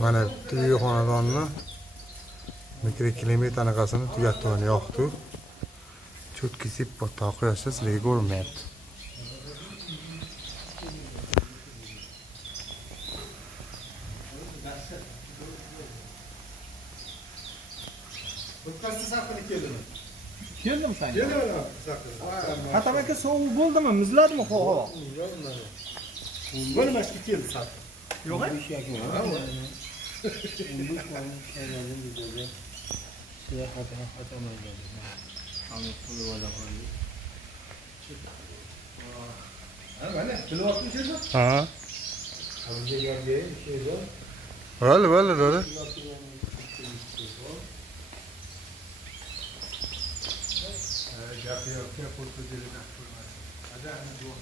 Mana bitta xonadonni mikroklimat anaqasini tugatib yoqdi. Cho'tkisi bitta quyoshda sizlarga ko'rinmayapti. O'tkazsa saqilib keldimi? Keldim sen. Keldim saqilib. Hatam aka sovuq bo'ldimi? Muzladimi havo? Bo'lmashga keldi saqilib. Yo'q. Mana kilovatni shu. Ha. Hamza yerga şey bor. Bo'ldi. Gapga qo'lga kelgan bo'lmadi. Adamni yo'q.